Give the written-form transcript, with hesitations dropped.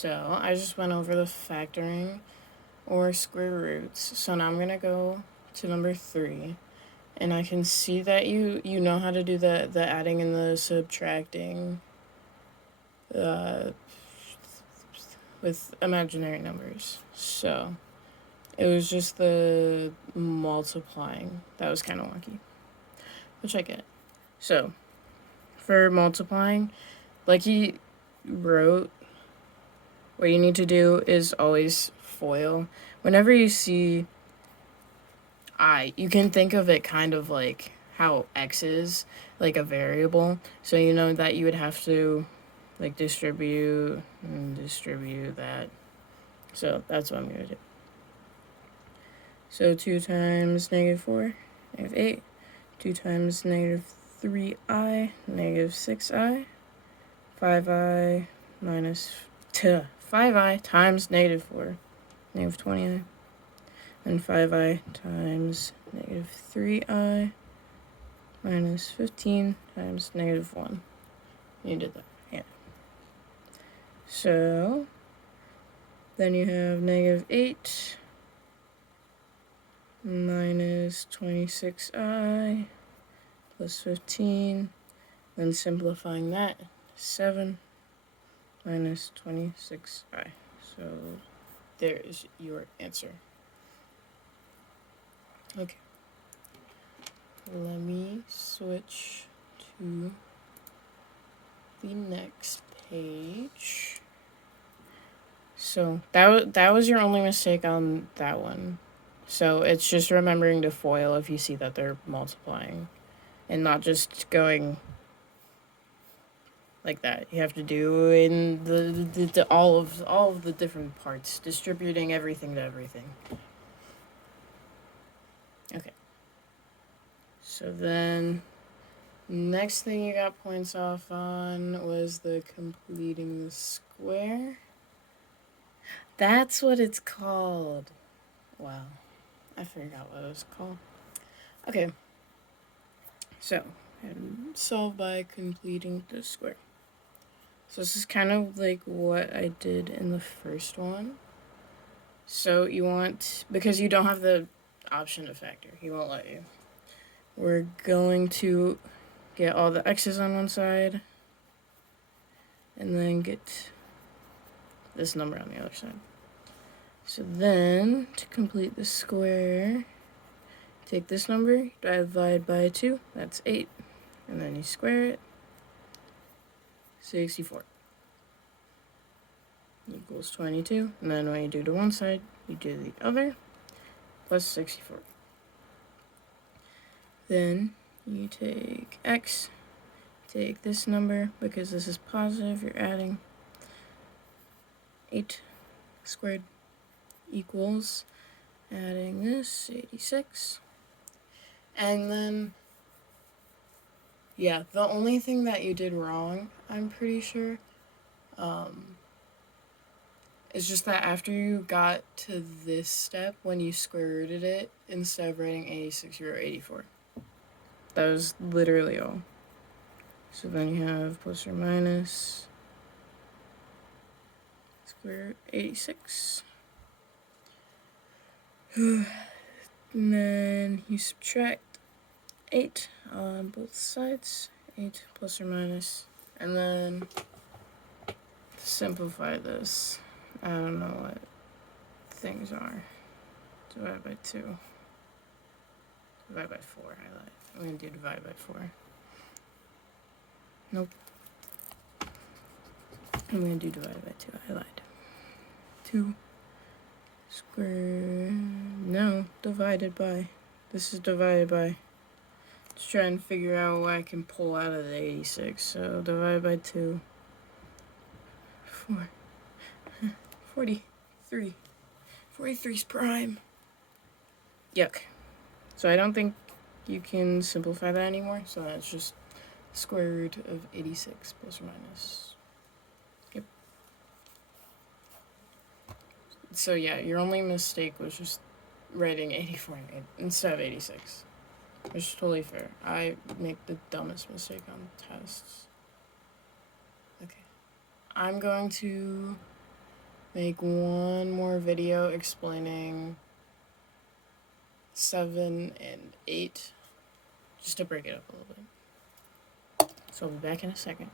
So I just went over the factoring or square roots. So now I'm going to go to number 3. And I can see that you know how to do the adding and the subtracting uh, with imaginary numbers. So it was just the multiplying that was kind of wonky, which I get. So for multiplying, like he wrote, what you need to do is always FOIL. Whenever you see I, you can think of it kind of like how x is, like a variable. So you know that you would have to like distribute and distribute that. So that's what I'm going to do. So 2 times negative 4, negative 8. 2 times negative 3i, negative 6i. 5i minus 5i times negative 4, negative 20i. And 5i times negative 3i minus 15 times negative 1. You did that, yeah. So then you have negative 8 minus 26i plus 15. Then simplifying that, 7 minus 26i. So there is your answer. Okay. Let me switch to the next page. So that was your only mistake on that one. So it's just remembering to FOIL if you see that they're multiplying, and not just going like that. You have to do in the all of the different parts, distributing everything to everything. Okay. So then next thing you got points off on was the completing the square. That's what it's called. Wow. I forgot what it was called. Okay. So, solve by completing the square. So this is kind of like what I did in the first one. So you want, because you don't have the option to factor, he won't let you. We're going to get all the x's on one side and then get this number on the other side. So then, to complete the square, take this number, divide by 2, that's 8. And then you square it, 64 equals 22. And then when you do to one side, you do the other, plus 64. Then you take x, take this number, because this is positive, you're adding 8 squared equals, adding this, 86. And then, yeah, the only thing that you did wrong, I'm pretty sure, is just that after you got to this step, when you square rooted it, instead of writing 86, you wrote 84. That was literally all. So then you have plus or minus square 86. And then you subtract 8 on both sides. 8 plus or minus. And then to simplify this, I don't know what things are. Divide by 2. Divide by 4, I lied. I'm going to do divide by 4. Nope. I'm going to do divide by 2, I lied. 2 square, no, divided by. This is divided by. Let's try and figure out what I can pull out of the 86. So divide by 2. 4. 43. 43's prime. Yuck. So I don't think you can simplify that anymore. So that's just square root of 86 plus or minus. Yep. So yeah, your only mistake was just writing 84 instead of 86. Which is totally fair. I make the dumbest mistake on tests. Okay. I'm going to make one more video explaining 7 and 8, just to break it up a little bit. So I'll be back in a second.